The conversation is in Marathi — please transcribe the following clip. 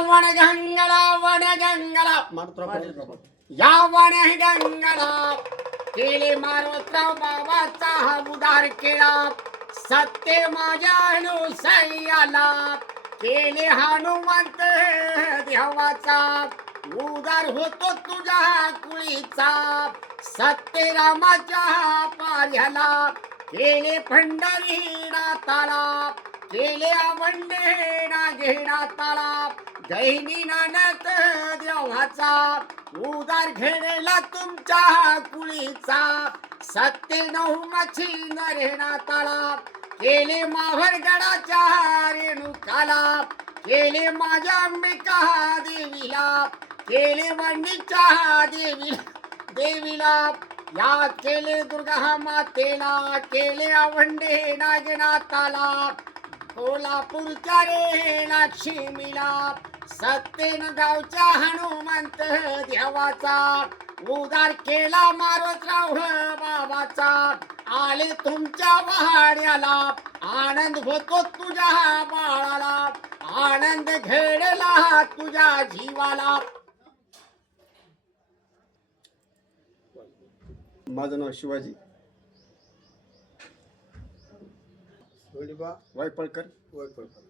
वनगंगला या वनगंगला केले मारुतराव बाबाचा हा उदार केला. सत्य माझ्या अनुसयाला केले हनुमंत देवाचा उदार होतो तुझ्या कुळीचा. सत्य रामाच्या पाऱ्याला केले पंढरीला ताला केले आवंडे ना घेणा ताला दैनी नानक देवाचा उदार घेणेला तुमच्या कुळीचा. सत्य नहुमाची नरेणा ताला केले माहरगडाच्या रेणुकाला केले माझ्या अंबिका देवीला केले वणीच्या देवीला या केले दुर्गा मातेला केले आवंडे नागनाथाला कोल्हापूरच्या रे लक्ष्मीला. सत्यन गावच्या हनुमंत देवाचा उदार केला मारुतराव बाबाचा. आले तुमच्या वाड्याला आनंद होतो तुझ्या बाळाला आनंद घेडला तुझ्या जीवाला. माझं नाव शिवाजी वैपळकर. वायपळकर.